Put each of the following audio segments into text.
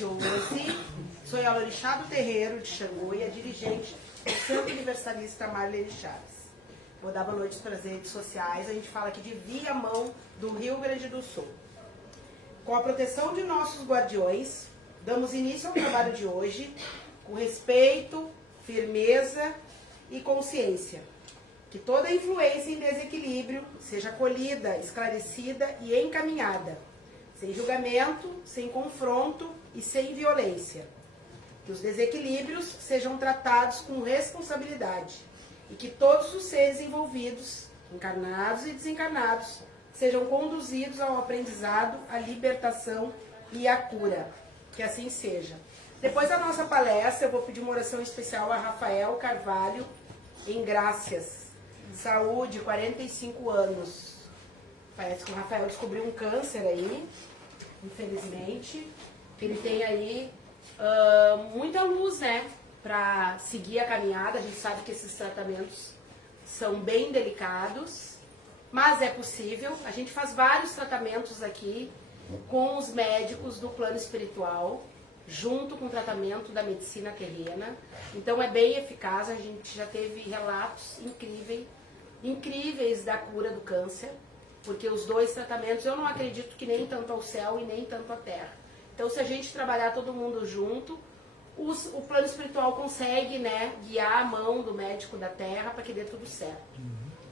Josi, sou a Lorixá do Terreiro de Xangô e a dirigente do Santo Universalista Marlene Chaves. Vou dar boa noite para as redes sociais. A gente fala aqui de Viamão, do Rio Grande do Sul. Com a proteção de nossos guardiões, damos início ao trabalho de hoje com respeito, firmeza e consciência. Que toda influência em desequilíbrio seja acolhida, esclarecida e encaminhada, sem julgamento, sem confronto e sem violência. Que os desequilíbrios sejam tratados com responsabilidade e que todos os seres envolvidos, encarnados e desencarnados, sejam conduzidos ao aprendizado, à libertação e à cura. Que assim seja. Depois da nossa palestra, eu vou pedir uma oração especial a Rafael Carvalho, em Grácias. Saúde, 45 anos. Parece que o Rafael descobriu um câncer aí, infelizmente. Ele tem aí muita luz, né, para seguir a caminhada. A gente sabe que esses tratamentos são bem delicados, mas é possível. A gente faz vários tratamentos aqui com os médicos do plano espiritual, junto com o tratamento da medicina terrena. Então é bem eficaz. A gente já teve relatos incríveis da cura do câncer, porque os dois tratamentos, eu não acredito que nem tanto ao céu e nem tanto à terra. Então, se a gente trabalhar todo mundo junto, o plano espiritual consegue, né, guiar a mão do médico da terra para que dê tudo certo.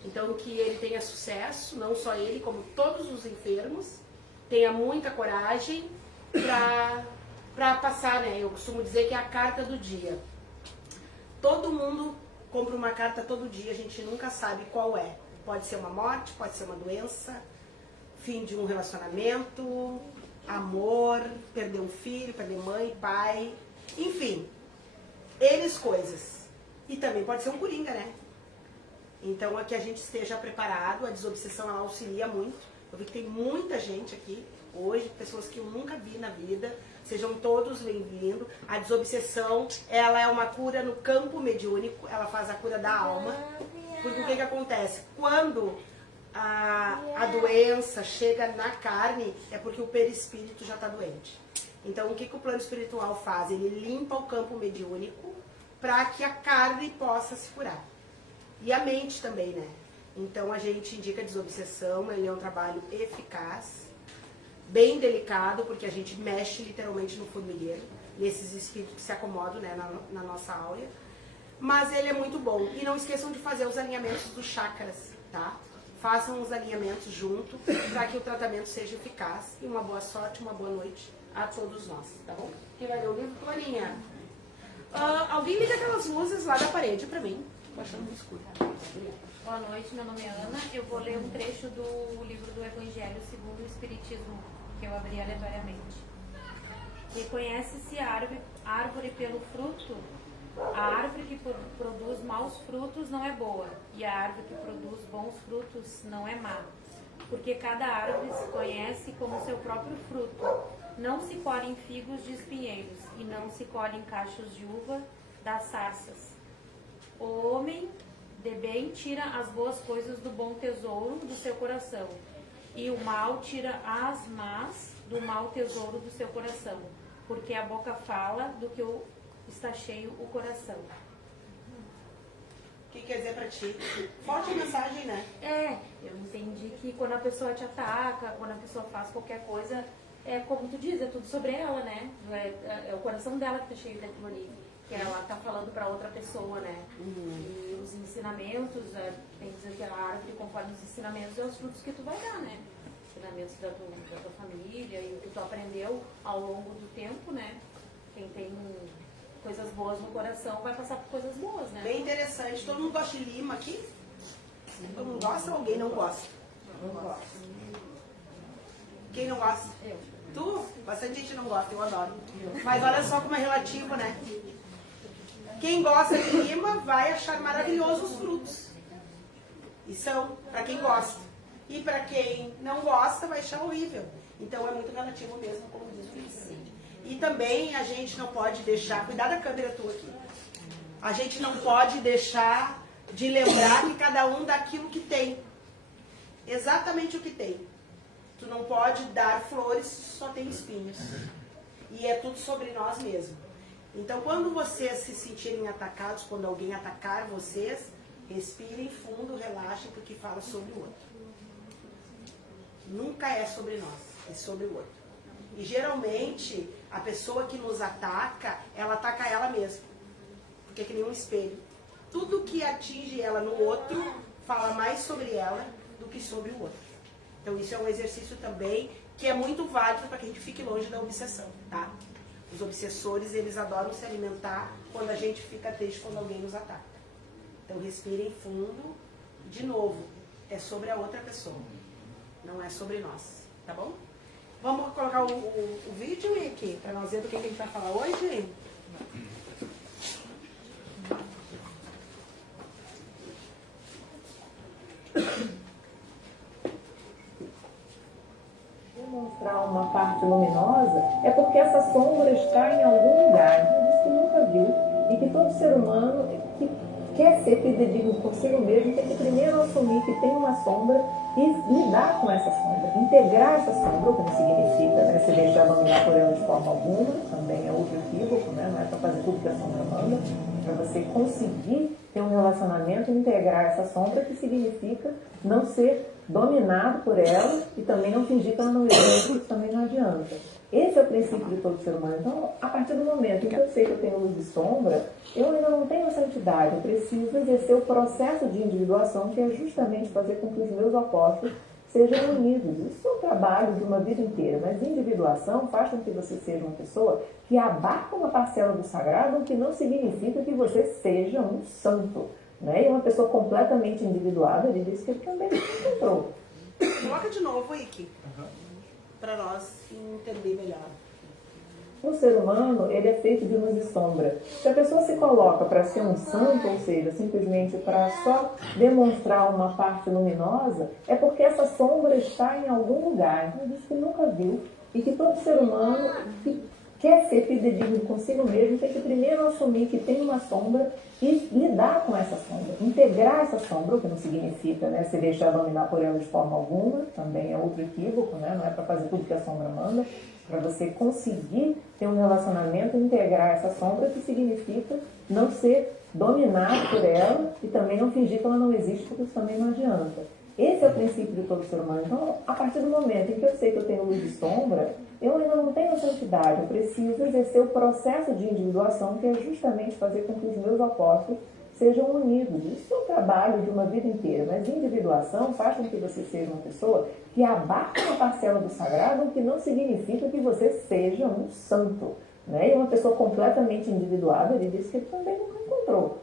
Então, que ele tenha sucesso, não só ele, como todos os enfermos, tenha muita coragem para passar, né? Eu costumo dizer que é a carta do dia. Todo mundo compra uma carta todo dia, a gente nunca sabe qual é. Pode ser uma morte, pode ser uma doença, fim de um relacionamento, amor, perder um filho, perder mãe, pai, enfim, eles coisas. E também pode ser um coringa, né? Então, aqui a gente esteja preparado, a desobsessão ela auxilia muito. Eu vi que tem muita gente aqui hoje, pessoas que eu nunca vi na vida. Sejam todos bem-vindos. A desobsessão, ela é uma cura no campo mediúnico, ela faz a cura da alma. Porque o que acontece? Quando a doença chega na carne, é porque o perispírito já está doente. Então, o que o plano espiritual faz? Ele limpa o campo mediúnico para que a carne possa se curar. E a mente também, né? Então, a gente indica a desobsessão, ele é um trabalho eficaz, bem delicado, porque a gente mexe literalmente no formigueiro, nesses espíritos que se acomodam, né, na nossa áurea. Mas ele é muito bom. E não esqueçam de fazer os alinhamentos dos chakras, tá? Façam os alinhamentos junto, para que o tratamento seja eficaz. E uma boa sorte, uma boa noite a todos nós, tá bom? Quem vai ler o livro? Toninha. Alguém liga aquelas luzes lá da parede para mim. Tô achando muito escuro. Boa noite, meu nome é Ana. Eu vou ler um trecho do livro do Evangelho segundo o Espiritismo, que eu abri aleatoriamente. Reconhece-se a árvore pelo fruto. A árvore que produz maus frutos não é boa, e a árvore que produz bons frutos não é má. Porque cada árvore se conhece como seu próprio fruto. Não se colhem figos de espinheiros, e não se colhem cachos de uva das sarças. O homem de bem tira as boas coisas do bom tesouro do seu coração, e o mal tira as más do mau tesouro do seu coração, porque a boca fala do que está cheio o coração. O que quer dizer pra ti? Forte mensagem, né? Eu entendi que quando a pessoa te ataca, quando a pessoa faz qualquer coisa, é como tu diz, é tudo sobre ela, né? É o coração dela que tá cheio daquilo ali, que ela tá falando pra outra pessoa, né? E os ensinamentos, tem que dizer que a árvore, conforme os ensinamentos, é os frutos que tu vai dar, né? Ensinamentos da tua família e o que tu aprendeu ao longo do tempo, né? Quem tem coisas boas no coração vai passar por coisas boas, né? Bem interessante. Todo mundo gosta de lima aqui? Todo mundo gosta ou alguém não gosta? Não gosta. Quem não gosta? Eu. Tu? Bastante gente não gosta, eu adoro. Mas olha só como é relativo, né? Quem gosta de lima vai achar maravilhosos os frutos. E são para quem gosta. E para quem não gosta vai achar horrível. Então é muito relativo mesmo, como diz o Felipe. E também a gente não pode deixar, cuidar da câmera tua aqui. A gente não pode deixar de lembrar que cada um dá aquilo que tem. Exatamente o que tem. Tu não pode dar flores se só tem espinhos. E é tudo sobre nós mesmos. Então, quando vocês se sentirem atacados, quando alguém atacar vocês, respirem fundo, relaxem, porque fala sobre o outro. Nunca é sobre nós, é sobre o outro. E geralmente, a pessoa que nos ataca, ela ataca ela mesma. Porque é que nem um espelho. Tudo que atinge ela no outro, fala mais sobre ela do que sobre o outro. Então, isso é um exercício também que é muito válido para que a gente fique longe da obsessão, tá? Os obsessores, eles adoram se alimentar quando a gente fica triste, quando alguém nos ataca. Então, respirem fundo. De novo, é sobre a outra pessoa. Não é sobre nós, tá bom? Vamos colocar o vídeo aqui, para nós ver do que a gente vai falar hoje? Demonstrar uma parte luminosa é porque essa sombra está em algum lugar, diz que nunca viu, e que todo ser humano que quer ser fidedigno consigo mesmo tem que primeiro assumir que tem uma sombra e lidar com essa sombra, integrar essa sombra, o que não significa se deixar dominar por ela de forma alguma, também é outro equívoco, não é para fazer tudo que a sombra manda, para você conseguir ter um relacionamento e integrar essa sombra, que significa não ser dominado por ela e também não fingir que ela não existe, isso também não adianta. Esse é o princípio de todo ser humano. Então, a partir do momento em que eu sei que eu tenho luz e sombra, eu ainda não tenho santidade, eu preciso exercer o processo de individuação, que é justamente fazer com que os meus opostos sejam unidos. Isso é um trabalho de uma vida inteira, mas individuação faz com que você seja uma pessoa que abarca uma parcela do sagrado, o que não significa que você seja um santo. Né? E uma pessoa completamente individuada, ele disse que ele também não encontrou. Coloca de novo, Ike, para nós entender melhor. O ser humano, ele é feito de luz e sombra. Se a pessoa se coloca para ser um santo, ou seja, simplesmente para só demonstrar uma parte luminosa, é porque essa sombra está em algum lugar. Ele disse que nunca viu. E que todo ser humano que quer ser fidedigno consigo mesmo tem que primeiro assumir que tem uma sombra e lidar com essa sombra, integrar essa sombra, o que não significa se deixar dominar por ela de forma alguma, também é outro equívoco, não é para fazer tudo que a sombra manda, para você conseguir ter um relacionamento e integrar essa sombra, que significa não ser dominado por ela e também não fingir que ela não existe, porque isso também não adianta. Esse é o princípio de todo ser humano. Então, a partir do momento em que eu sei que eu tenho luz e sombra, eu ainda não tenho santidade, eu preciso exercer o processo de individuação, que é justamente fazer com que os meus opostos sejam unidos. Isso é um trabalho de uma vida inteira, mas individuação faz com que você seja uma pessoa que abarca uma parcela do sagrado, o que não significa que você seja um santo. Né? E uma pessoa completamente individuada, ele disse que ele também nunca encontrou.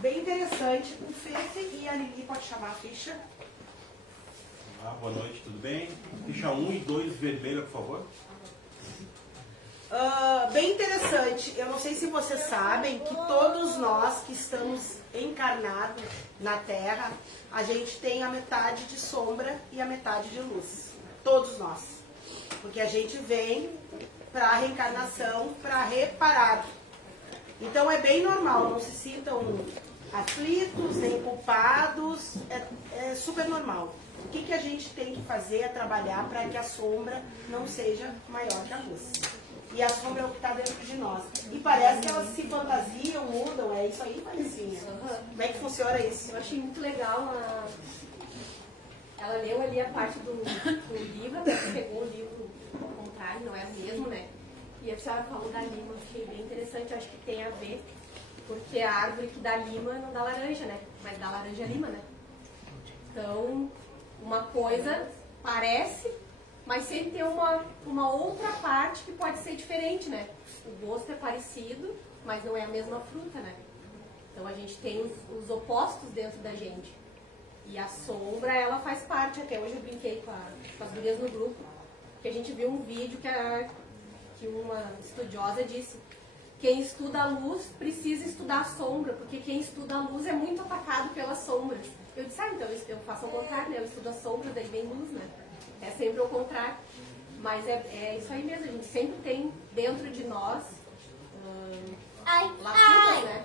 Bem interessante. O Fefe e a Lili pode chamar a ficha. Olá, boa noite, tudo bem? Ficha 1 e 2 vermelha, por favor. Bem interessante. Eu não sei se vocês sabem que todos nós que estamos encarnados na Terra, a gente tem a metade de sombra e a metade de luz. Todos nós. Porque a gente vem para a reencarnação, para reparar. Então é bem normal, não se sintam aflitos, nem culpados, é super normal. O que a gente tem que fazer é trabalhar para que a sombra não seja maior que a luz. E a sombra é o que está dentro de nós. E parece que elas se fantasiam, mudam, é isso aí, Maricinha? Como é que funciona isso? Eu achei muito legal, ela leu ali a parte do livro, até que pegou o livro ao contrário, não é o mesmo, né? E a senhora falou da lima, eu achei bem interessante, eu acho que tem a ver, porque a árvore que dá lima não dá laranja, né? Mas dá laranja lima, né? Então, uma coisa parece, mas sempre tem uma outra parte que pode ser diferente, né? O gosto é parecido, mas não é a mesma fruta, né? Então a gente tem os opostos dentro da gente. E a sombra, ela faz parte. Até hoje eu brinquei com as gurias no grupo, que a gente viu um vídeo que uma estudiosa disse: quem estuda a luz precisa estudar a sombra, porque quem estuda a luz é muito atacado pelas sombras. Eu disse, então eu faço ao contrário, né? Eu estudo a sombra, daí vem luz, né? É sempre ao contrário. Mas é isso aí mesmo, a gente sempre tem dentro de nós lacunas, né?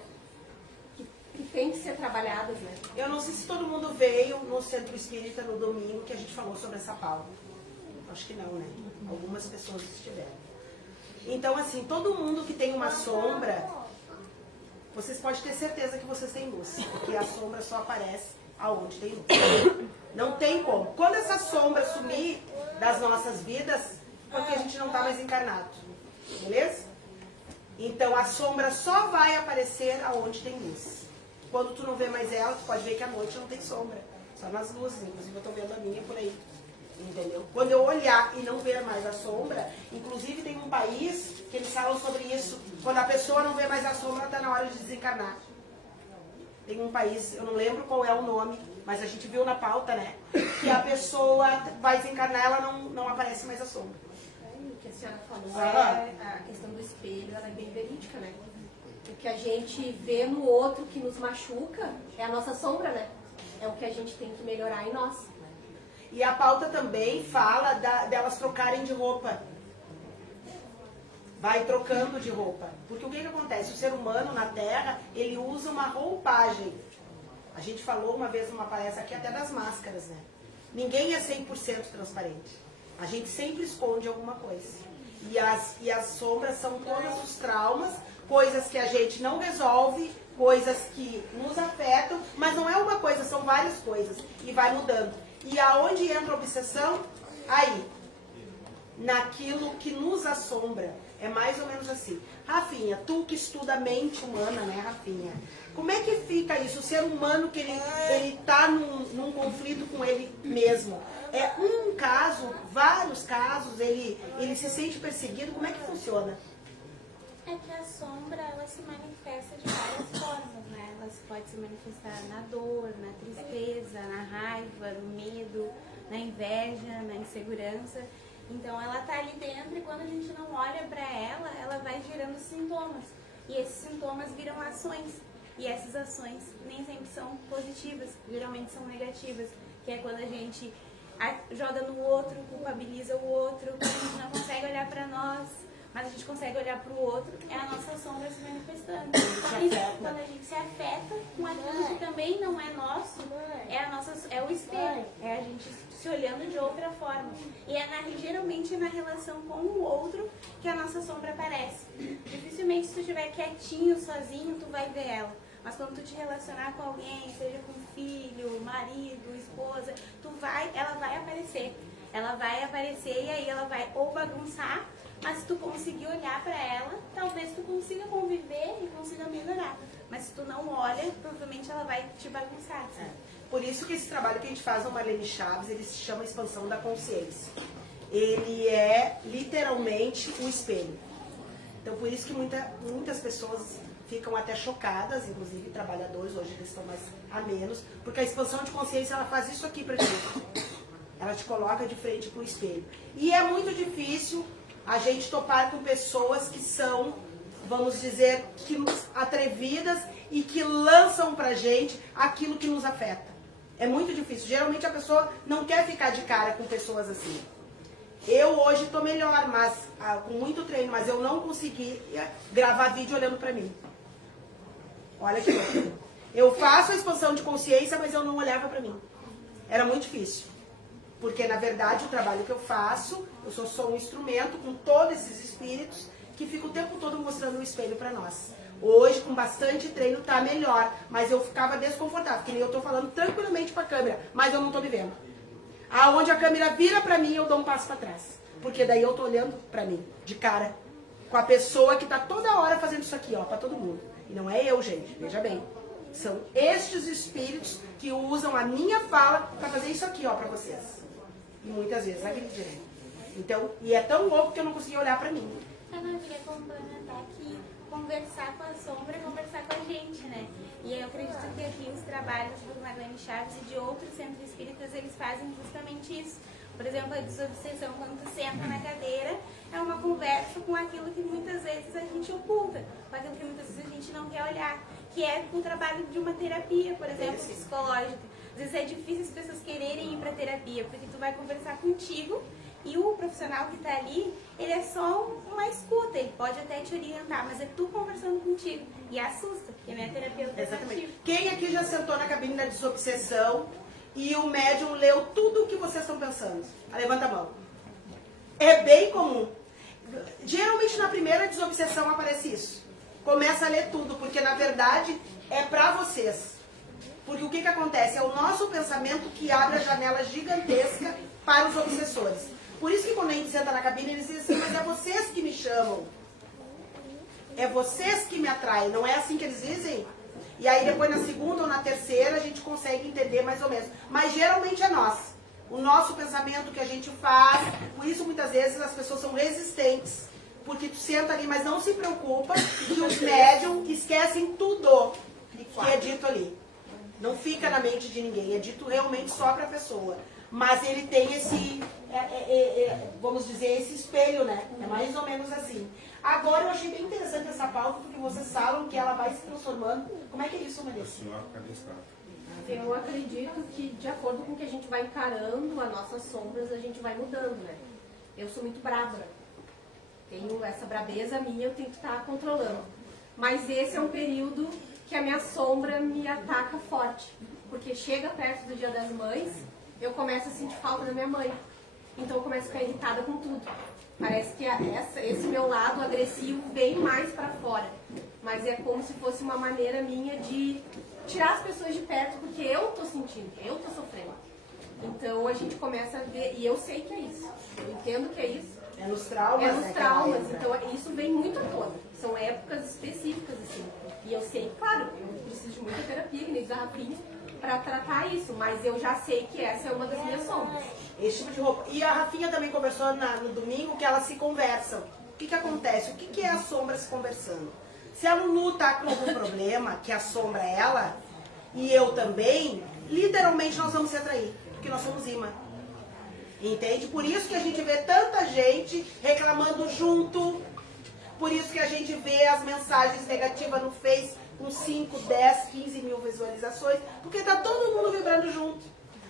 Que tem que ser trabalhadas, né? Eu não sei se todo mundo veio no Centro Espírita no domingo que a gente falou sobre essa pauta. Acho que não, né? Algumas pessoas estiveram. Então, assim, todo mundo que tem uma sombra, vocês podem ter certeza que vocês têm luz. Porque a sombra só aparece aonde tem luz. Não tem como. Quando essa sombra sumir das nossas vidas, porque a gente não está mais encarnado. Beleza? Então, a sombra só vai aparecer aonde tem luz. Quando tu não vê mais ela, tu pode ver que à noite não tem sombra. Só nas luzes. Inclusive, eu estou vendo a minha por aí. Entendeu? Quando eu olhar e não ver mais a sombra, inclusive tem um país que eles falam sobre isso. Quando a pessoa não vê mais a sombra, está na hora de desencarnar. Tem um país, eu não lembro qual é o nome, mas a gente viu na pauta, né? Que a pessoa vai desencarnar, ela não aparece mais a sombra. O que a senhora falou é a questão do espelho, ela é bem verídica, né? O que a gente vê no outro que nos machuca é a nossa sombra, né? É o que a gente tem que melhorar em nós. E a pauta também fala delas trocarem de roupa. Vai trocando de roupa. Porque o que acontece? O ser humano na Terra, ele usa uma roupagem. A gente falou uma vez numa palestra aqui até das máscaras, né? Ninguém é 100% transparente. A gente sempre esconde alguma coisa. E as sombras são todos os traumas, coisas que a gente não resolve, coisas que nos afetam, mas não é uma coisa, são várias coisas. E vai mudando. E aonde entra a obsessão? Aí. Naquilo que nos assombra. É mais ou menos assim. Rafinha, tu que estuda a mente humana, né, Rafinha? Como é que fica isso? O ser humano que ele tá num conflito com ele mesmo. É um caso, vários casos, ele se sente perseguido. Como é que funciona? É que a sombra, ela se manifesta de várias formas, né? Ela pode se manifestar na dor, na tristeza, na raiva, no medo, na inveja, na insegurança. Então ela tá ali dentro e quando a gente não olha pra ela, ela vai gerando sintomas. E esses sintomas viram ações. E essas ações nem sempre são positivas, geralmente são negativas. Que é quando a gente joga no outro, culpabiliza o outro, quando a gente não consegue olhar pra nós, mas a gente consegue olhar pro outro, é a nossa sombra se manifestando. E quando a gente se afeta com aquilo que também não é nosso, é o espelho, é a gente se olhando de outra forma. E é geralmente na relação com o outro que a nossa sombra aparece. Dificilmente se tu estiver quietinho, sozinho, tu vai ver ela. Mas quando tu te relacionar com alguém, seja com filho, marido, esposa, ela vai aparecer. Ela vai aparecer e aí ela vai ou bagunçar, mas se tu conseguir olhar pra ela, talvez tu consiga conviver e consiga melhorar. Mas se tu não olha, provavelmente ela vai te bagunçar. Assim. Por isso que esse trabalho que a gente faz no Marlene Chaves, ele se chama Expansão da Consciência. Ele é literalmente o espelho. Então por isso que muitas pessoas ficam até chocadas, inclusive trabalhadores, hoje eles estão mais a menos, porque a expansão de consciência ela faz isso aqui pra gente. Ela te coloca de frente pro espelho. E é muito difícil a gente topar com pessoas que são, vamos dizer, atrevidas e que lançam pra gente aquilo que nos afeta. É muito difícil. Geralmente a pessoa não quer ficar de cara com pessoas assim. Eu hoje estou melhor, mas com muito treino, mas eu não consegui gravar vídeo olhando pra mim. Olha que louco. Eu faço a expansão de consciência, mas eu não olhava pra mim. Era muito difícil. Porque, na verdade, o trabalho que eu faço, eu sou só um instrumento com todos esses espíritos que ficam o tempo todo mostrando o espelho pra nós. Hoje, com bastante treino, tá melhor. Mas eu ficava desconfortável, porque nem eu tô falando tranquilamente pra câmera, mas eu não tô me vendo. Aonde a câmera vira pra mim, eu dou um passo pra trás. Porque daí eu tô olhando pra mim, de cara, com a pessoa que tá toda hora fazendo isso aqui, ó, pra todo mundo. E não é eu, gente, veja bem. São estes espíritos que usam a minha fala pra fazer isso aqui, ó, pra vocês. E muitas vezes agredirem. Então, e é tão louco que eu não conseguia olhar pra mim. Eu não queria complementar que conversar com a sombra é conversar com a gente, né? E eu acredito que aqui os trabalhos do Marlene Chaves e de outros centros espíritas, eles fazem justamente isso. Por exemplo, a desobsessão, quando tu senta na cadeira, é uma conversa com aquilo que muitas vezes a gente oculta, com aquilo que muitas vezes a gente não quer olhar, que é o trabalho de uma terapia, por exemplo, psicológica. Às vezes é difícil as pessoas quererem ir para terapia, porque tu vai conversar contigo e o profissional que está ali, ele é só uma escuta, ele pode até te orientar, mas é tu conversando contigo. E assusta, porque não é terapeuta. Exatamente. Quem aqui já sentou na cabine da desobsessão e o médium leu tudo o que vocês estão pensando? Levanta a mão. É bem comum. Geralmente na primeira desobsessão aparece isso. Começa a ler tudo, porque na verdade é pra vocês. Porque o que acontece? É o nosso pensamento que abre a janela gigantesca para os obsessores. Por isso que quando a gente senta na cabine, eles dizem assim, mas é vocês que me chamam. É vocês que me atraem. Não é assim que eles dizem? E aí depois na segunda ou na terceira a gente consegue entender mais ou menos. Mas geralmente é nós. O nosso pensamento que a gente faz. Por isso muitas vezes as pessoas são resistentes. Porque tu senta ali, mas não se preocupa que os médiums esquecem tudo que é dito ali. Não fica na mente de ninguém. É dito realmente só para a pessoa. Mas ele tem esse, vamos dizer, esse espelho, né? É mais ou menos assim. Agora eu achei bem interessante essa pauta, porque vocês falam que ela vai se transformando. Como é que é isso, Vanessa? Eu acredito que de acordo com o que a gente vai encarando as nossas sombras, a gente vai mudando, né? Eu sou muito braba. Tenho essa brabeza minha, eu tenho que estar controlando. Mas esse é um período que a minha sombra me ataca forte. Porque chega perto do Dia das Mães, eu começo a sentir falta da minha mãe. Então eu começo a ficar irritada com tudo. Parece que esse meu lado agressivo vem mais pra fora. Mas é como se fosse uma maneira minha de tirar as pessoas de perto, porque eu tô sentindo, eu tô sofrendo. Então a gente começa a ver, e eu sei que é isso. Eu entendo que é isso. É nos traumas, É nos né, traumas. Então isso vem muito à tona. São épocas específicas, assim. E eu sei, claro, eu preciso de muita terapia, que nem da Rafinha, pra tratar isso. Mas eu já sei que essa é uma das minhas sombras. Esse tipo de roupa. E a Rafinha também conversou no domingo que elas se conversam. O que acontece? O que é a sombra se conversando? Se a Lulu tá com algum problema, que assombra ela, e eu também, literalmente nós vamos se atrair. Porque nós somos imã. Entende? Por isso que a gente vê tanta gente reclamando junto. Por isso que a gente vê as mensagens negativas no Face com 5, 10, 15 mil visualizações. Porque tá todo mundo vibrando junto.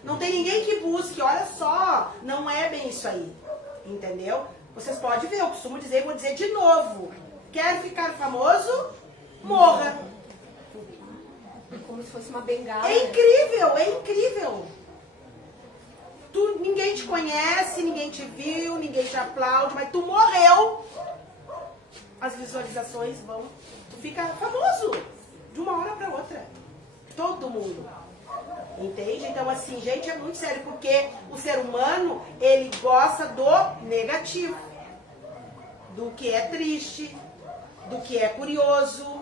Não tem ninguém que busque, olha só, não é bem isso aí. Entendeu? Vocês podem ver, eu costumo dizer, vou dizer de novo. Quer ficar famoso? Morra. É como se fosse uma bengala. É incrível, é incrível. Ninguém te conhece, ninguém te viu, ninguém te aplaude, mas tu morreu. As visualizações vão. Tu fica famoso de uma hora para outra. Todo mundo. Entende? Então, assim, gente, é muito sério, porque o ser humano, ele gosta do negativo, do que é triste, do que é curioso.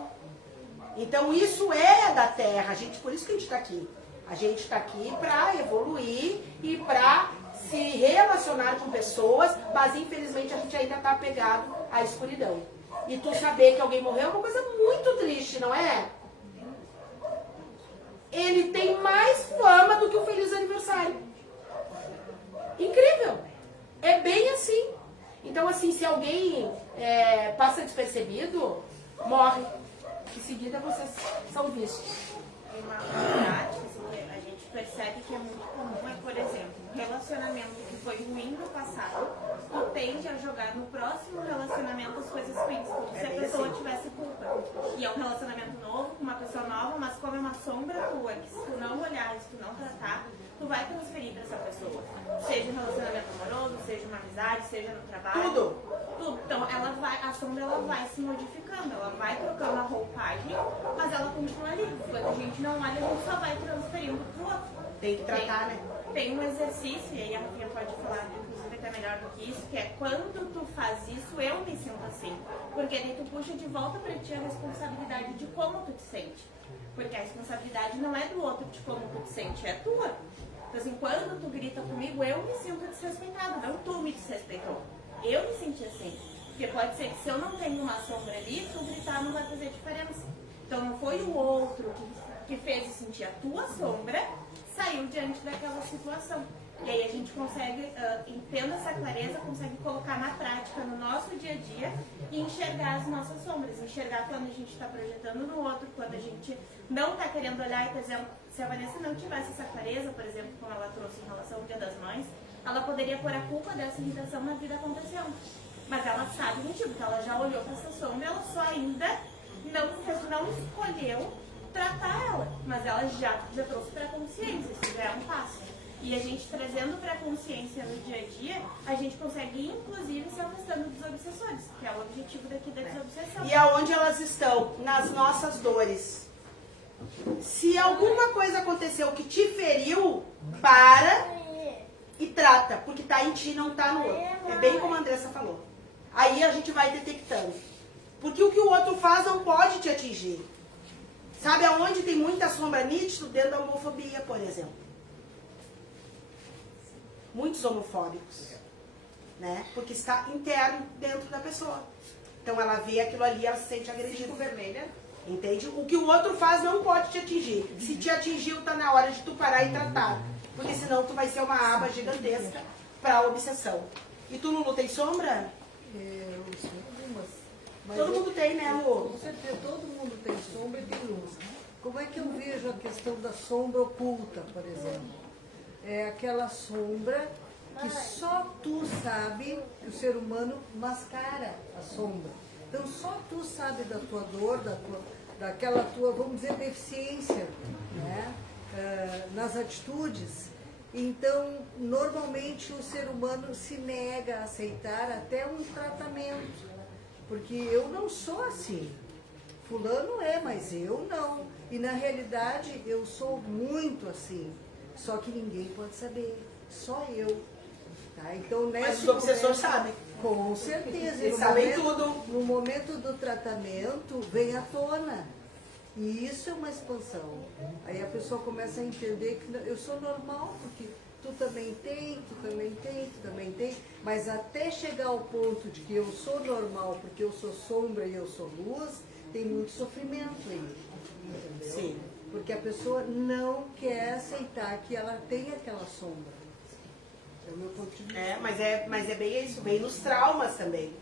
Então, isso é da Terra, por isso que a gente está aqui. A gente está aqui para evoluir e para se relacionar com pessoas, mas infelizmente a gente ainda está apegado à escuridão. E tu saber que alguém morreu é uma coisa muito triste, não é? Ele tem mais fama do que o feliz aniversário. Incrível. É bem assim. Então, assim, se alguém passa despercebido, morre. Em seguida, vocês são vistos. Uma prática, assim, a gente percebe que é muito comum, por exemplo, um relacionamento que foi ruim no passado, tu tende a jogar no próximo relacionamento as coisas ruins, como se a pessoa tivesse culpa. E é um relacionamento novo, com uma pessoa nova, mas como é uma sombra tua, que se tu não olhar, se tu não tratar, tu vai transferir para essa pessoa. Seja um relacionamento amoroso, seja uma amizade, seja no trabalho. Tudo. Então a sombra ela vai se modificando, ela vai trocando a roupagem, mas ela continua ali. Quando a gente não olha, a gente só vai transferindo pro outro. Tem que tratar, né? Tem um exercício, e aí a Rafinha pode falar, inclusive até melhor do que isso, que é quando tu faz isso, eu me sinto assim. Porque daí tu puxa de volta pra ti a responsabilidade de como tu te sente. Porque a responsabilidade não é do outro de como tu te sente, é tua. Então assim, quando tu grita comigo, eu me sinto desrespeitada, não tu me desrespeitou. Eu me senti assim. Porque pode ser que se eu não tenho uma sombra ali, tu gritar não vai fazer diferença. Então não foi o outro que fez sentir a tua sombra, saiu diante daquela situação. E aí a gente consegue, tendo essa clareza, consegue colocar na prática, no nosso dia a dia, e enxergar as nossas sombras. Enxergar quando a gente está projetando no outro, quando a gente não está querendo olhar. E, por exemplo, se a Vanessa não tivesse essa clareza, por exemplo, como ela trouxe em relação ao Dia das Mães, ela poderia pôr a culpa dessa irritação na vida acontecendo. Mas ela sabe o motivo, porque ela já olhou para essa sombra, ela só ainda não escolheu tratar ela. Mas ela já trouxe para a consciência, isso já é um passo. E a gente trazendo para a consciência no dia a dia, a gente consegue inclusive se afastando dos obsessores, que é o objetivo daqui da desobsessão. E aonde elas estão? Nas nossas dores. Se alguma coisa aconteceu que te feriu, para e trata, porque tá em ti, não tá no outro. É bem como a Andressa falou. Aí a gente vai detectando. Porque o que o outro faz não pode te atingir. Sabe aonde tem muita sombra nítida? Dentro da homofobia, por exemplo. Muitos homofóbicos. Né? Porque está interno dentro da pessoa. Então ela vê aquilo ali, ela se sente agredida. vermelha. Entende? O que o outro faz não pode te atingir. Se te atingiu, tá na hora de tu parar e tratar. Porque senão tu vai ser uma aba gigantesca para a obsessão. E tu, Lulu, tem sombra? Eu sei algumas. Mas Todo mundo tem, né, Lu? Com certeza, todo mundo tem sombra e tem luz. Como é que eu vejo a questão da sombra oculta, por exemplo? É aquela sombra que só tu sabe, que o ser humano mascara a sombra. Então só tu sabe da tua dor, daquela tua, vamos dizer, deficiência, né? Nas atitudes. Então, normalmente o ser humano se nega a aceitar até um tratamento, porque eu não sou assim. Fulano é, mas eu não. E na realidade eu sou muito assim. Só que ninguém pode saber, só eu. Tá? Então, Mas os obsessores sabem. Com certeza. Eles sabem tudo. No momento do tratamento, vem à tona. E isso é uma expansão. Aí a pessoa começa a entender que eu sou normal, porque tu também tem, tu também tem, tu também tem. Mas até chegar ao ponto de que eu sou normal, porque eu sou sombra e eu sou luz, tem muito sofrimento aí. Entendeu? Sim. Porque a pessoa não quer aceitar que ela tem aquela sombra. É o meu ponto de vista. Mas é bem isso, bem nos traumas também.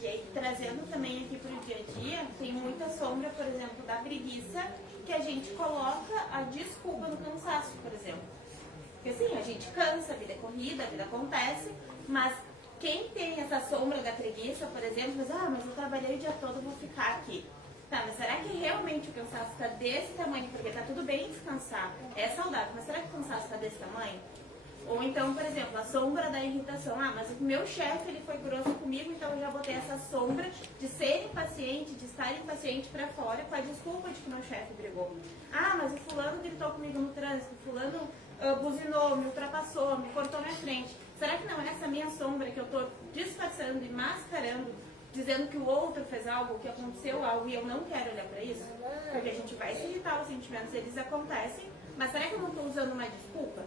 E aí, trazendo também aqui para o dia a dia, tem muita sombra, por exemplo, da preguiça, que a gente coloca a desculpa no cansaço, por exemplo. Porque assim, a gente cansa, a vida é corrida, a vida acontece, mas quem tem essa sombra da preguiça, por exemplo, diz, mas eu trabalhei o dia todo, vou ficar aqui. Tá, mas será que realmente o cansaço está desse tamanho? Porque tá tudo bem descansar, é saudável, mas será que o cansaço está desse tamanho? Ou então, por exemplo, a sombra da irritação. Mas o meu chefe, ele foi grosso comigo, então eu já botei essa sombra de ser impaciente, de estar impaciente pra fora, com a desculpa de que meu chefe brigou. Mas o fulano gritou comigo no trânsito, o fulano buzinou, me ultrapassou, me cortou na frente. Será que não é essa minha sombra que eu tô disfarçando e mascarando, dizendo que o outro fez algo, que aconteceu algo e eu não quero olhar pra isso? Porque a gente vai se irritar, os sentimentos, eles acontecem, mas será que eu não tô usando uma desculpa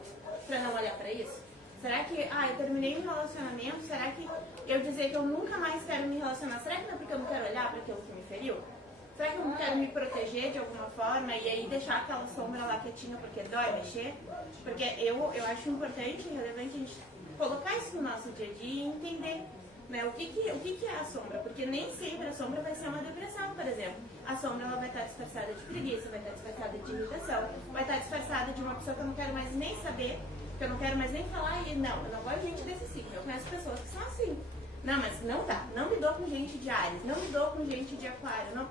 pra não olhar pra isso? Será que, eu terminei um relacionamento, será que eu dizer que eu nunca mais quero me relacionar, será que não é porque eu não quero olhar para aquilo que me feriu? Será que eu não quero me proteger de alguma forma e aí deixar aquela sombra lá quietinha porque dói mexer? Porque eu acho importante e relevante a gente colocar isso no nosso dia a dia e entender, né, o que é a sombra, porque nem sempre a sombra vai ser uma depressão, por exemplo. A sombra ela vai estar disfarçada de preguiça, vai estar disfarçada de irritação, vai estar disfarçada de uma pessoa que eu não quero mais nem saber, que eu não quero mais nem falar, e não, eu não gosto de gente desse signo, eu conheço pessoas que são assim. Não, mas não dá, não me dou com gente de Áries, não me dou com gente de Aquário, não.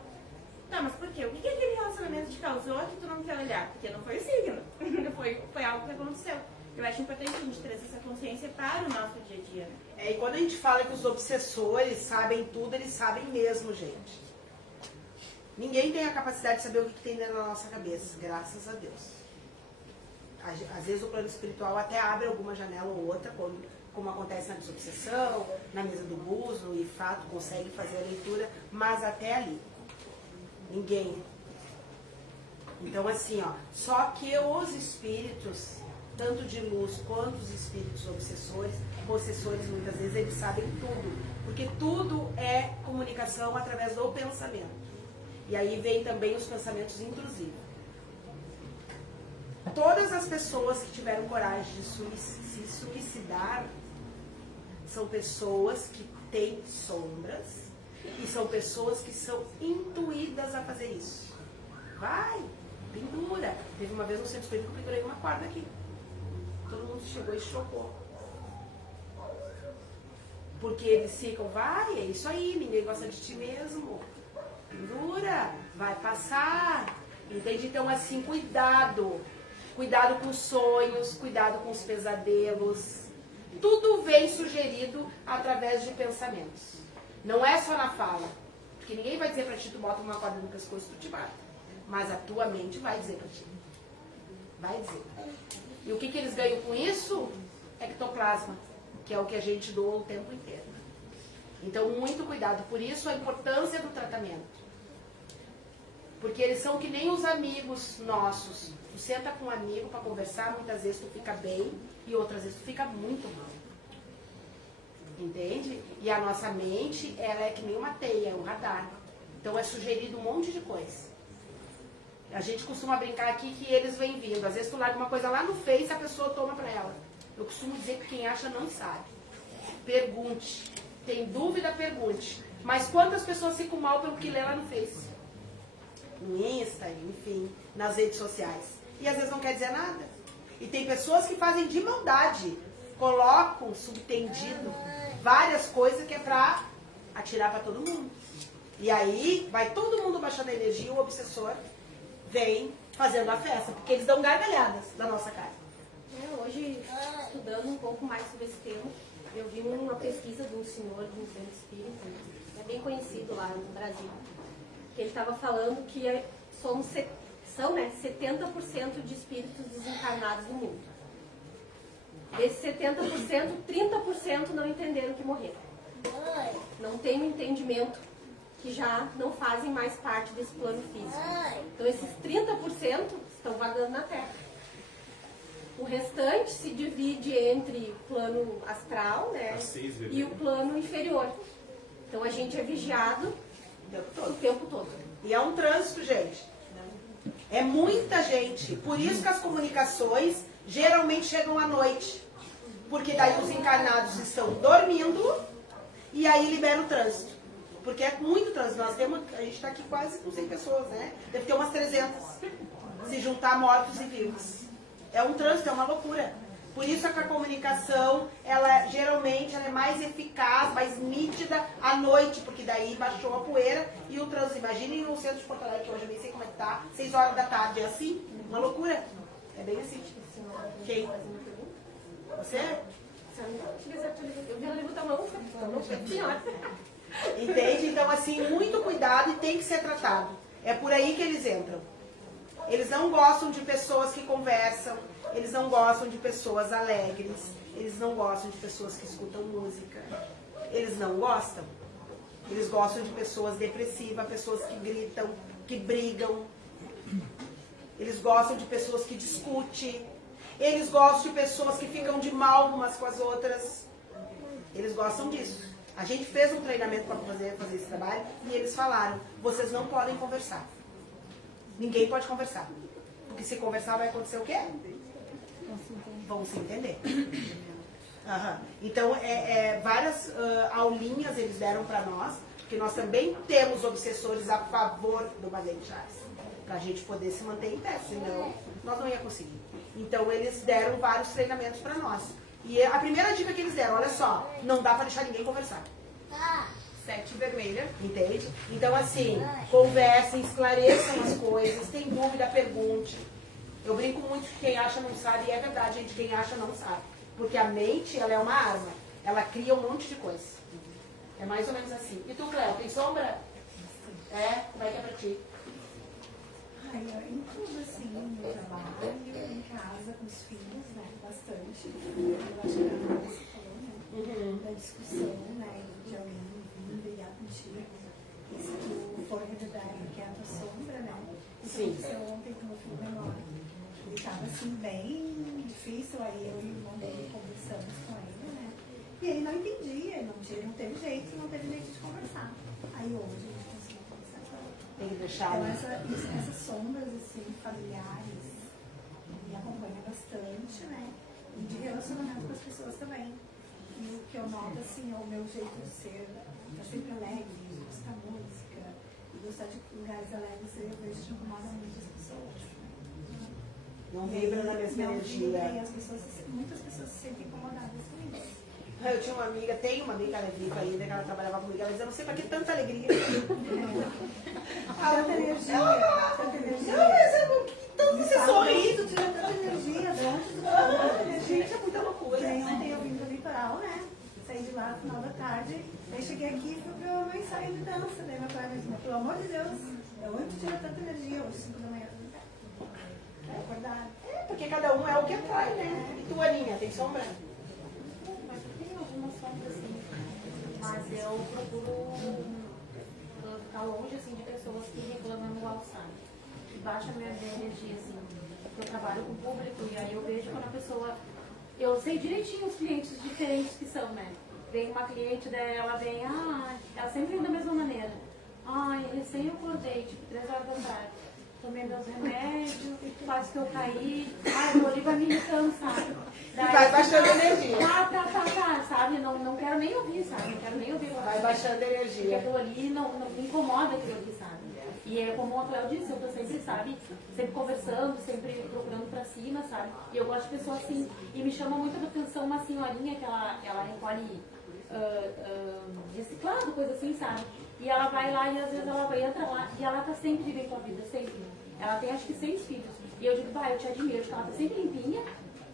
Tá, mas por quê? O que aquele relacionamento te causou que tu não quer olhar? Porque não foi o signo, foi algo que aconteceu. Eu acho importante a gente trazer essa consciência para o nosso dia a dia. E quando a gente fala que os obsessores sabem tudo, eles sabem mesmo, gente. Ninguém tem a capacidade de saber o que tem dentro da nossa cabeça, graças a Deus. Às vezes o plano espiritual até abre alguma janela ou outra, como acontece na desobsessão, na mesa do buzo, e fato consegue fazer a leitura, mas até ali. Ninguém. Então assim, só que os espíritos, tanto de luz quanto os espíritos possessores, muitas vezes eles sabem tudo, porque tudo é comunicação através do pensamento. E aí vem também os pensamentos intrusivos. Todas as pessoas que tiveram coragem de se suicidar são pessoas que têm sombras e são pessoas que são intuídas a fazer isso. Vai, pendura. Teve uma vez no centro espírita que eu pendurei uma corda aqui. Todo mundo chegou e chocou. Porque eles ficam, vai, é isso aí, ninguém gosta de ti mesmo. Pendura, vai passar. Entende? Então, assim, cuidado. Cuidado com os sonhos, cuidado com os pesadelos. Tudo vem sugerido através de pensamentos. Não é só na fala. Porque ninguém vai dizer pra ti, tu bota uma corda no pescoço e tu te mata. Mas a tua mente vai dizer pra ti. Vai dizer. E o que eles ganham com isso? Ectoplasma, que é o que a gente doa o tempo inteiro. Então, muito cuidado. Por isso, a importância do tratamento. Porque eles são que nem os amigos nossos. Tu senta com um amigo para conversar, muitas vezes tu fica bem e outras vezes tu fica muito mal. Entende? E a nossa mente, ela é que nem uma teia, é um radar. Então é sugerido um monte de coisa. A gente costuma brincar aqui que eles vêm vindo. Às vezes tu larga uma coisa lá no Face e a pessoa toma para ela. Eu costumo dizer que quem acha não sabe. Pergunte. Tem dúvida, pergunte. Mas quantas pessoas ficam mal pelo que lê lá no Face? No Insta, enfim, nas redes sociais. E às vezes não quer dizer nada. E tem pessoas que fazem de maldade. Colocam subtendido várias coisas que é pra atirar pra todo mundo. E aí vai todo mundo baixando a energia, o obsessor vem fazendo a festa, porque eles dão gargalhadas da nossa cara. Hoje, estudando um pouco mais sobre esse tema, eu vi uma pesquisa de um senhor de um centro espírita, é bem conhecido lá no Brasil, que ele estava falando que são 70% de espíritos desencarnados no mundo. Desses 70%, 30% não entenderam que morreram. Não tem um entendimento, que já não fazem mais parte desse plano físico. Então esses 30% estão vagando na Terra. O restante se divide entre o plano astral, né, e o plano inferior. Então a gente é vigiado o tempo todo. E é um trânsito, gente. É muita gente. Por isso que as comunicações geralmente chegam à noite. Porque daí os encarnados estão dormindo e aí libera o trânsito. Porque é muito trânsito. A gente está aqui quase com 100 pessoas, né? Deve ter umas 300. Se juntar mortos e vivos. É um trânsito, é uma loucura. Por isso é que a comunicação, ela geralmente ela é mais eficaz, mais nítida à noite, porque daí baixou a poeira e o trânsito. Imaginem o centro de Porto Alegre, que hoje eu nem sei como é que tá, 6 horas da tarde, é assim? Uma loucura. É bem assim. Quem? Você? Eu vi ela levantar a mão, senhora. Entende? Então, assim, muito cuidado e tem que ser tratado. É por aí que eles entram. Eles não gostam de pessoas que conversam, eles não gostam de pessoas alegres, eles não gostam de pessoas que escutam música. Eles não gostam. Eles gostam de pessoas depressivas, pessoas que gritam, que brigam. Eles gostam de pessoas que discutem. Eles gostam de pessoas que ficam de mal umas com as outras. Eles gostam disso. A gente fez um treinamento para fazer esse trabalho e eles falaram, vocês não podem conversar. Ninguém pode conversar. Porque se conversar vai acontecer o quê? Vão se entender. Uhum. Então, várias aulinhas eles deram para nós, porque nós também temos obsessores a favor do Madeleine Chaves. Para a gente poder se manter em pé, senão nós não ia conseguir. Então, eles deram vários treinamentos para nós. E a primeira dica que eles deram, olha só, não dá para deixar ninguém conversar. 7 vermelha, entende? Então, assim, conversem, esclareçam as coisas, tem dúvida, pergunte. Eu brinco muito que quem acha não sabe, e é verdade, gente, quem acha não sabe. Porque a mente, ela é uma arma, ela cria um monte de coisa. É mais ou menos assim. E tu, Cléo, tem sombra? É? Como é que é pra ti? Em tudo, assim, no trabalho, em casa, com os filhos, né, bastante. Eu acho que a Ana falou, né, da discussão, né, de alguém vir brigar contigo. E se tu for revidar que é a tua sombra, né, isso aconteceu ontem com o meu filho menor. Ele estava, assim, bem difícil, aí eu e o irmão dele conversamos com ele, né, e ele não entendia, não teve jeito de conversar. Aí hoje a gente conseguiu conversar com ele. Tem que deixar. Então, essas sombras, assim, familiares, me acompanham bastante, né? E de relacionamento com as pessoas também. E o que eu noto, assim, é o meu jeito de ser, estar sempre alegre, de gostar de música, e gostar de lugares alegres, eu vejo que incomoda muito as pessoas. Não vibra na mesma energia. E muitas pessoas se sentem incomodadas também. Eu tinha uma amiga, tenho uma amiga, ela é viva ainda, que ela trabalhava comigo, ela dizia, eu não sei pra que tanta alegria. Tanta energia. Não, mas tanto você sorriso, tira tanta energia. no final da tarde. Aí cheguei aqui e fui ver o meu ensaio de dança. Daí meu pai me disse, pelo amor de Deus, eu onde tira tanta energia hoje, 5 da manhã? É acordar. Porque cada um é o que atrai, né? E tu, Aninha, tem sombra? Mas eu tenho algumas sombras assim. Mas eu procuro ficar longe assim, de pessoas que reclamam no alçado. Que baixa a minha energia, assim. Eu trabalho com o público e aí eu vejo quando a pessoa. Eu sei direitinho os clientes diferentes que são, né? Vem uma cliente dela, vem, ela sempre vem da mesma maneira. Recém eu acordei, tipo, 3 horas da tarde. Tomei meus remédios, quase que eu caí. Eu ali vai me cansar. E vai baixando energia. Sabe? Não quero nem ouvir, sabe? Não quero nem ouvir. Vai baixando Porque energia. aquilo ali não me incomoda aquilo ali, sabe? E é como o Cléo disse, eu tô sempre, sabe? Sempre conversando, sempre procurando pra cima, sabe? E eu gosto de pessoas assim. E me chama muito a atenção uma senhorinha que ela recolhe reciclado, coisa assim, sabe? E ela vai lá e às vezes ela entra lá e ela tá sempre de bem com a vida, sempre. Ela tem acho que 6 filhos. E eu digo, eu te admiro, porque ela tá sempre limpinha,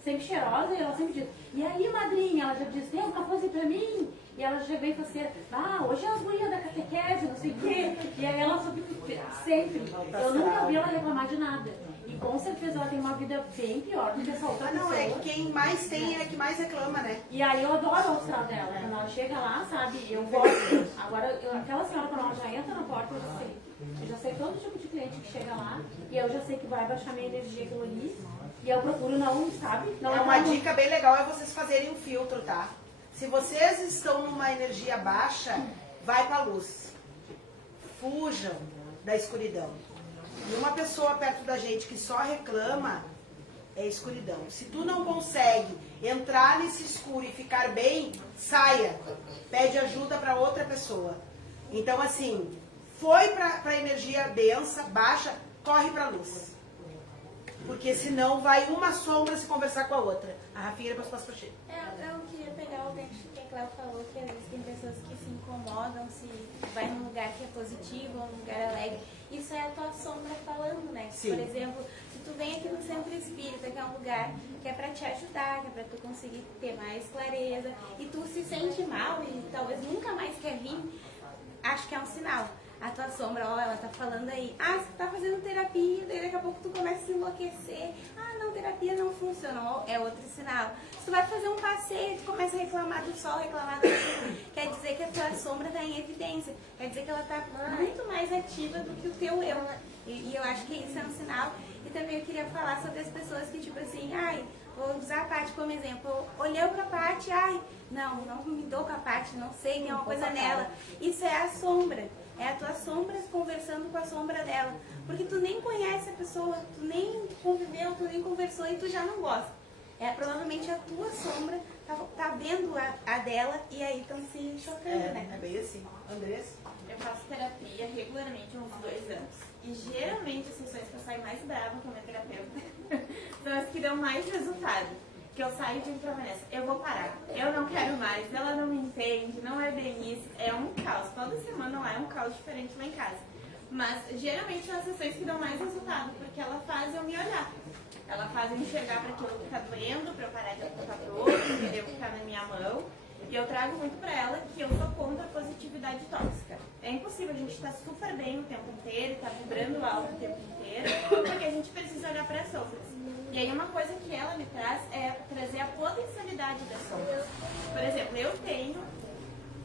sempre cheirosa, e ela sempre diz, e aí, madrinha? Ela já diz, tem um café pra mim? E ela já veio e falou assim, hoje é as gurias da catequese, não sei o quê. E aí ela sempre. Eu nunca vi ela reclamar de nada. E com certeza ela tem uma vida bem pior do que essa outra pessoa. Não, é que quem mais tem é que mais reclama, né? E aí eu adoro o astral dela. Quando ela chega lá, sabe, eu gosto. Agora, aquela senhora, quando ela já entra na porta, eu já sei. Eu já sei todo tipo de cliente que chega lá. E eu já sei que vai baixar minha energia aquilo ali. E eu procuro não, sabe? Não Uma dica bem legal é vocês fazerem um filtro, tá? Se vocês estão numa energia baixa, vai pra luz. Fujam da escuridão. E uma pessoa perto da gente que só reclama é escuridão. Se tu não consegue entrar nesse escuro e ficar bem, saia. Pede ajuda para outra pessoa. Então, assim, foi pra energia densa, baixa, corre pra luz. Porque senão vai uma sombra se conversar com a outra. A Rafinha depois passa pra ti. Eu queria pegar o gancho que a Cléo falou, que às vezes tem pessoas que se incomodam se vai num lugar que é positivo ou num lugar alegre. Isso é a tua sombra falando, né? Sim. Por exemplo, se tu vem aqui no Centro Espírita, que é um lugar que é pra te ajudar, que é pra tu conseguir ter mais clareza, e tu se sente mal e talvez nunca mais quer vir, acho que é um sinal. A tua sombra, ela tá falando aí, você tá fazendo terapia, daí daqui a pouco tu começa a se enlouquecer, não, terapia não funciona, é outro sinal. Se tu vai fazer um passeio, tu começa a reclamar do sol, reclamar da chuva, quer dizer que a tua sombra tá em evidência, quer dizer que ela tá muito mais ativa do que o teu eu. E eu acho que isso é um sinal. E também eu queria falar sobre as pessoas que, tipo assim, vou usar a Paty como exemplo, olhou pra Paty, não me dou com a Paty, não sei, tem uma coisa nela. Isso é a sombra. É a tua sombra conversando com a sombra dela. Porque tu nem conhece a pessoa, tu nem conviveu, tu nem conversou e tu já não gosta. Provavelmente a tua sombra tá vendo a dela e aí estão se chocando, né? É bem assim. Andressa? Eu faço terapia regularmente há uns 2 anos. E geralmente as sessões que eu saio mais brava com a minha terapeuta são as que dão mais resultado. Que eu saio e digo pra Vanessa, eu vou parar, eu não quero mais, ela não me entende, não é bem isso, é um caos. Toda semana lá é um caos diferente lá em casa. Mas geralmente são as sessões que dão mais resultado, porque ela faz eu me olhar. Ela faz eu enxergar para aquilo que tá doendo, pra eu parar de apontar pro outro, entender o que tá na minha mão. E eu trago muito pra ela que eu sou contra a positividade tóxica. É impossível a gente estar super bem o tempo inteiro, estar vibrando alto o tempo inteiro, porque a gente precisa olhar para as sombras. E aí uma coisa que ela me traz é trazer a potencialidade das sombras. Por exemplo, eu tenho,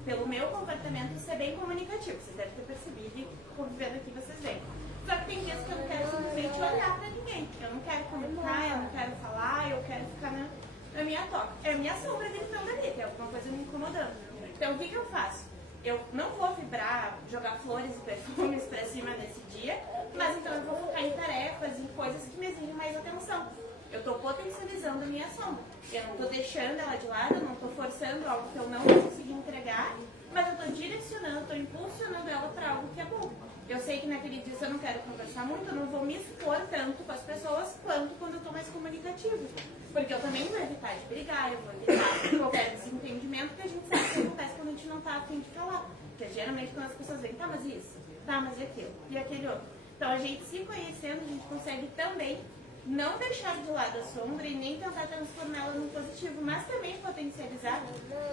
pelo meu comportamento, ser bem comunicativo. Vocês devem ter percebido e convivendo aqui vocês veem. Só que tem dias que eu não quero simplesmente olhar pra ninguém. Eu não quero comunicar, eu não quero falar, eu quero ficar na minha toca. É a minha sombra gritando ali, tem alguma coisa me incomodando. Então o que eu faço? Eu não vou vibrar, jogar flores e perfumes pra cima nesse dia, mas então eu vou focar em tarefas, em coisas que me exigem mais atenção. Eu tô potencializando a minha sombra. Eu não tô deixando ela de lado, eu não tô forçando algo que eu não vou conseguir entregar, mas eu tô direcionando, tô impulsionando ela pra algo que é bom. Eu sei que naquele dia eu não quero conversar muito, eu não vou me expor tanto com as pessoas quanto quando eu tô mais comunicativa. Porque eu também vou evitar de brigar, eu vou evitar qualquer desentendimento que a gente sabe que acontece quando a gente não tá a fim de falar. Porque geralmente quando as pessoas vêm, tá, mas isso, tá, mas e aquilo, e aquele outro. Então a gente se conhecendo, a gente consegue também não deixar de lado a sombra e nem tentar transformá-la no positivo, mas também potencializar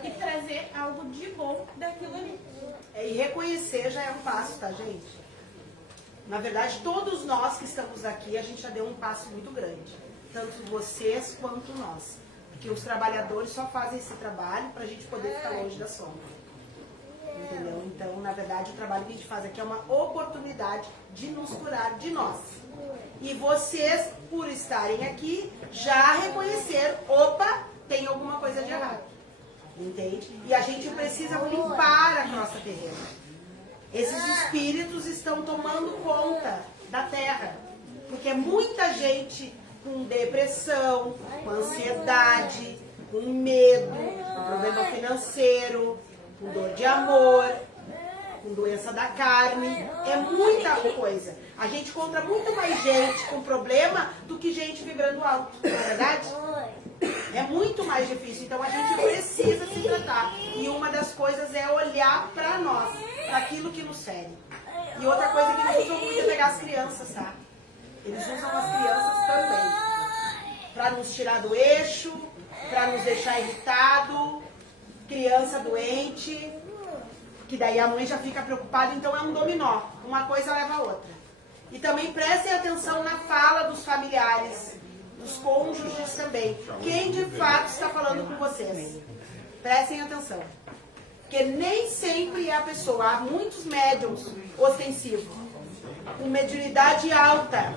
e trazer algo de bom daquilo ali. E reconhecer já é um passo, tá, gente? Na verdade, todos nós que estamos aqui, a gente já deu um passo muito grande. Tanto vocês quanto nós. Porque os trabalhadores só fazem esse trabalho para a gente poder ficar longe da sombra. Entendeu? Então, na verdade, o trabalho que a gente faz aqui é uma oportunidade de nos curar de nós. E vocês, por estarem aqui, já reconheceram, opa, tem alguma coisa de errado. Entende? E a gente precisa limpar a nossa terreno. Esses espíritos estão tomando conta da terra. Porque é muita gente com depressão, com ansiedade, com medo, com problema financeiro, com dor de amor, com doença da carne. É muita coisa. A gente encontra muito mais gente com problema do que gente vibrando alto, não é verdade? É muito mais difícil. Então a gente precisa se tratar. E uma das coisas é olhar para nós, para aquilo que nos fere. E outra coisa que eles usam muito é pegar as crianças, tá? Eles usam as crianças também. Para nos tirar do eixo, para nos deixar irritado, criança doente, que daí a mãe já fica preocupada, então é um dominó. Uma coisa leva a outra. E também prestem atenção na fala dos familiares, dos cônjuges também. Quem de fato está falando com vocês? Prestem atenção. Porque nem sempre é a pessoa. Há muitos médiums ostensivos, com mediunidade alta.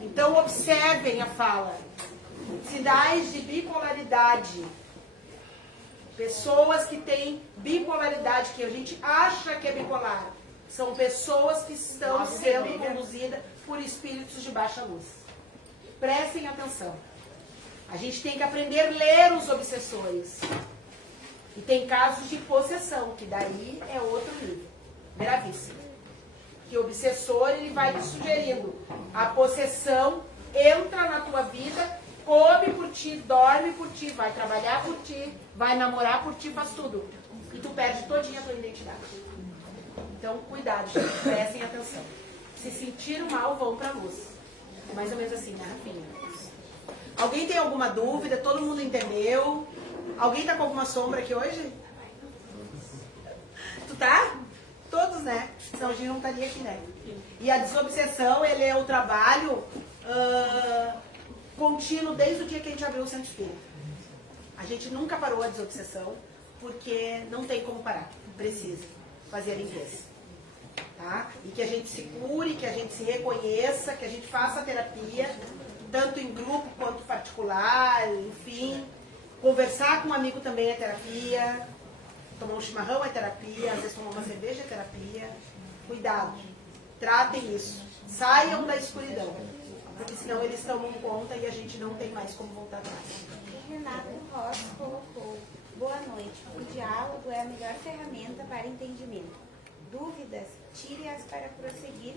Então observem a fala. Sinais de bipolaridade. Pessoas que têm bipolaridade, que a gente acha que é bipolar, são pessoas que estão sendo conduzidas por espíritos de baixa luz. Prestem atenção. A gente tem que aprender a ler os obsessores. E tem casos de possessão, que daí é outro nível. Gravíssimo. Que o obsessor, ele vai te sugerindo. A possessão entra na tua vida, come por ti, dorme por ti, vai trabalhar por ti, vai namorar por ti, faz tudo. E tu perde todinha a tua identidade. Então, cuidado, gente. Prestem atenção. Se sentiram mal, vão pra luz. É mais ou menos assim, né, Rafinha? Alguém tem alguma dúvida? Todo mundo entendeu? Alguém tá com alguma sombra aqui hoje? Tu tá? Todos, né? Senão a gente não estaria aqui, né? E a desobsessão, ele é o trabalho contínuo desde o dia que a gente abriu o Centro Espírita. A gente nunca parou a desobsessão, porque não tem como parar. Precisa fazer a limpeza. Tá? E que a gente se cure, que a gente se reconheça, que a gente faça a terapia, tanto em grupo quanto particular, enfim. Conversar com um amigo também é terapia. Tomar um chimarrão é terapia, às vezes tomar uma cerveja é terapia. Cuidado, tratem isso. Saiam da escuridão, porque senão eles tomam conta e a gente não tem mais como voltar atrás. O Renato Ross colocou: boa noite, o diálogo é a melhor ferramenta para entendimento. Dúvidas, tire-as para prosseguir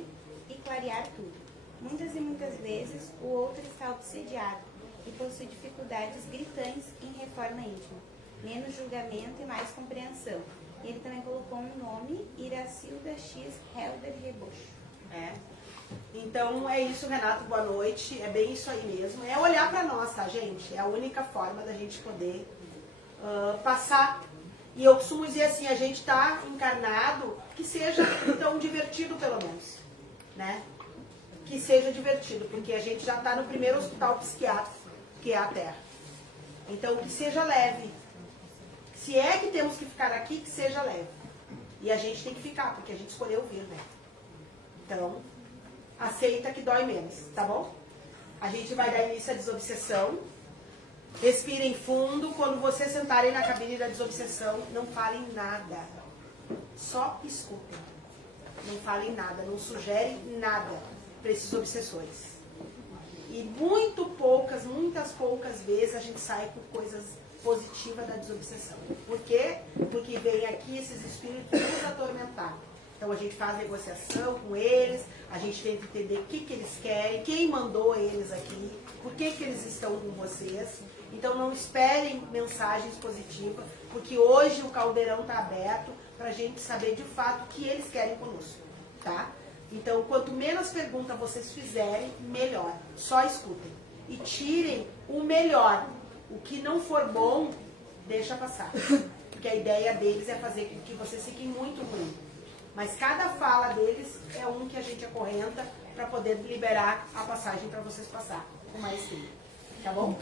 e clarear tudo. Muitas e muitas vezes o outro está obsediado e possui dificuldades gritantes em reforma íntima. Menos julgamento e mais compreensão. E ele também colocou um nome, Iracilda X Helder Rebocho. É. Então é isso, Renato, boa noite. É bem isso aí mesmo. É olhar para nós, tá, gente? É a única forma da gente poder passar. E eu costumo dizer assim, a gente tá encarnado, que seja, então, divertido pelo menos. Né? Que seja divertido, porque a gente já está no primeiro hospital psiquiátrico, que é a Terra. Então, que seja leve. Se é que temos que ficar aqui, que seja leve. E a gente tem que ficar, porque a gente escolheu vir, né? Então, aceita que dói menos, tá bom? A gente vai dar início à desobsessão. Respirem fundo. Quando vocês sentarem na cabine da desobsessão, não falem nada. Só escutem. Não falem nada, não sugerem nada para esses obsessores. E muitas poucas vezes a gente sai com coisas positivas da desobsessão. Por quê? Porque vem aqui esses espíritos nos atormentar. Então a gente faz negociação com eles, a gente tenta entender o que eles querem, quem mandou eles aqui, por que eles estão com vocês. Então não esperem mensagens positivas, porque hoje o caldeirão está aberto para a gente saber de fato o que eles querem conosco. Tá? Então, Então, quanto menos pergunta vocês fizerem, melhor. Só escutem. E tirem o melhor. O que não for bom, deixa passar. Porque a ideia deles é fazer com que vocês fiquem muito ruins. Mas cada fala deles é um que a gente acorrenta para poder liberar a passagem para vocês passar com maestria. Tá bom?